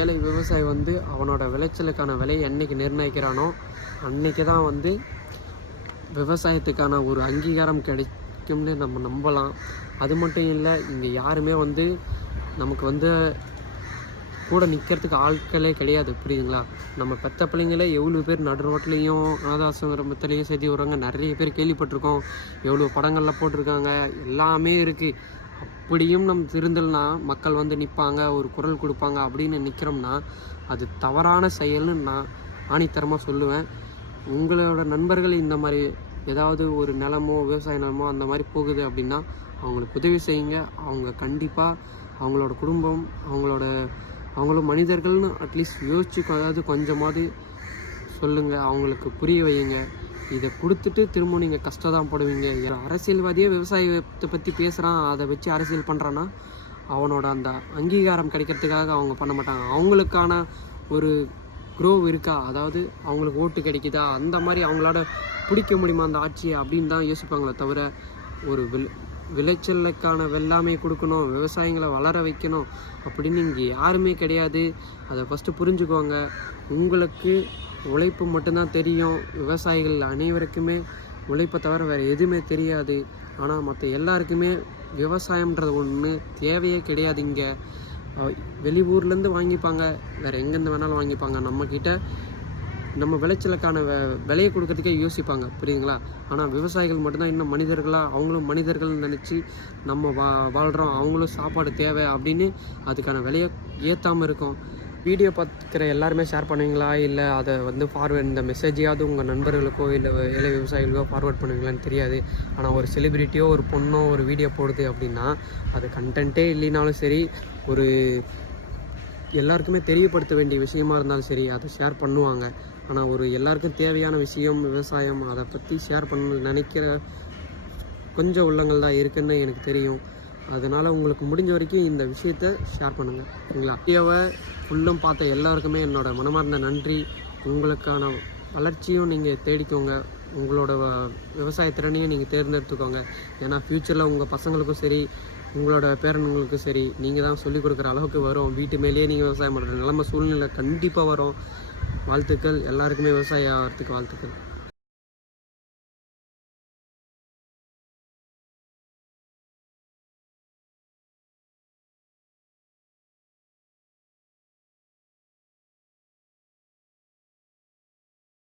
ஏழை விவசாயி அவனோட விளைச்சலுக்கான விலையை என்னைக்கு நிர்ணயிக்கிறானோ அன்னைக்கு தான் விவசாயத்துக்கான ஒரு அங்கீகாரம் கிடைக்கும்னு நம்ம நம்பலாம். அது மட்டும் இல்லை, இங்கே யாருமே நமக்கு கூட நிற்கிறதுக்கு ஆட்களே கிடையாது, புரியுதுங்களா? நம்ம பெற்ற பிள்ளைங்களே எவ்வளோ பேர் நடு ரோட்லேயும் அனாதாசிரமத்துலேயும் சேர்த்து விடுறாங்க. நிறைய பேர் கேள்விப்பட்டிருக்கோம், எவ்வளோ படங்கள்லாம் போட்டிருக்காங்க, எல்லாமே இருக்குது. அப்படியும் நம்ம திருந்தல்னா மக்கள் நிற்பாங்க, ஒரு குரல் கொடுப்பாங்க அப்படின்னு நிற்கிறோம்னா அது தவறான செயல்னு நான் ஆணித்தரமாக சொல்லுவேன். உங்களோட நண்பர்கள் இந்த மாதிரி ஏதாவது ஒரு நிலமோ விவசாய நிலமோ அந்த மாதிரி போகுது அப்படின்னா அவங்களுக்கு உதவி செய்யுங்க. அவங்க கண்டிப்பாக அவங்களோட குடும்பம் அவங்களும் மனிதர்கள்னு அட்லீஸ்ட் யோசிச்சு கொஞ்சமாவது சொல்லுங்கள், அவங்களுக்கு புரிய வையுங்க. இதை கொடுத்துட்டு திரும்ப நீங்கள் கஷ்டம் தான் போடுவீங்க. அரசியல்வாதியே விவசாயத்தை பற்றி பேசுகிறான், அதை வச்சு அரசியல் பண்ணுறான்னா அவனோட அந்த அங்கீகாரம் கிடைக்கிறதுக்காக அவங்க பண்ண மாட்டாங்க. அவங்களுக்கான ஒரு க்ரோவ் இருக்கா, அதாவது அவங்களுக்கு ஓட்டு கிடைக்குதா, அந்த மாதிரி அவங்களோட பிடிக்க முடியுமா அந்த ஆட்சியை அப்படின்னு தான் யோசிப்பாங்களே தவிர ஒரு விளைச்சலுக்கான வெள்ளாமை கொடுக்கணும், விவசாயிகளை வளர வைக்கணும் அப்படின்னு இங்கே யாருமே கிடையாது. அதை ஃபஸ்ட்டு புரிஞ்சுக்கோங்க. உங்களுக்கு உழைப்பு மட்டும்தான் தெரியும். விவசாயிகள் அனைவருக்குமே உழைப்பை தவிர வேறு எதுவுமே தெரியாது. ஆனால் மற்ற எல்லாருக்குமே விவசாயம்ன்றது ஒன்று தேவையே கிடையாது. இங்கே வெளியூர்லேருந்து வாங்கிப்பாங்க, வேறு எங்கேருந்து வேணாலும் வாங்கிப்பாங்க. நம்மக்கிட்ட நம்ம விளைச்சலுக்கான விலையை கொடுக்கறதுக்கே யோசிப்பாங்க, புரியுதுங்களா? ஆனால் விவசாயிகள் மட்டும்தான் இன்னும் மனிதர்களாக, அவங்களும் மனிதர்கள்னு நினச்சி நம்ம வாழ்கிறோம், அவங்களும் சாப்பாடு தேவை அப்படின்னு அதுக்கான விலையை ஏற்றாமல் இருக்கும். வீடியோ பார்த்துக்கிற எல்லாருமே ஷேர் பண்ணுவீங்களா, இல்லை அதை ஃபார்வேர்ட் இந்த மெசேஜையாவது உங்கள் நண்பர்களுக்கோ இல்லை ஏழை விவசாயிகளுக்கோ ஃபார்வேர்ட் பண்ணுவீங்களான்னு தெரியாது. ஆனால் ஒரு செலிப்ரிட்டியோ ஒரு பொண்ணோ ஒரு வீடியோ போடுது அப்படின்னா அது கண்டென்ட்டே இல்லைனாலும் சரி, ஒரு எல்லாருக்குமே தெரியப்படுத்த வேண்டிய விஷயமா இருந்தாலும் சரி அதை ஷேர் பண்ணுவாங்க. ஆனால் ஒரு எல்லாருக்கும் தேவையான விஷயம் விவசாயம், அதை பற்றி ஷேர் பண்ண நினைக்கிற கொஞ்சம் உள்ளங்கள் தான் இருக்குன்னு எனக்கு தெரியும். அதனால் உங்களுக்கு முடிஞ்ச வரைக்கும் இந்த விஷயத்த ஷேர் பண்ணுங்கள், சரிங்களா? வீடியோவை ஃபுல்லும் பார்த்த எல்லாருக்குமே என்னோடய மனமார்ந்த நன்றி. உங்களுக்கான வளர்ச்சியும் நீங்கள் தேடிக்கோங்க, உங்களோட விவசாய திறனையும் நீங்கள் தேர்ந்தெடுத்துக்கோங்க. ஏன்னா ஃப்யூச்சரில் உங்கள் பசங்களுக்கும் சரி உங்களோட பேரன்களுக்கும் சரி நீங்கள் தான் சொல்லிக் கொடுக்குற அளவுக்கு வரும். வீட்டு மேலேயே நீங்கள் விவசாயம் பண்ணுற நிலைமை சூழ்நிலை கண்டிப்பாக வரும். வாழ்த்துக்கள், எல்லாருக்குமே விவசாயம் ஆகிறதுக்கு வாழ்த்துக்கள்.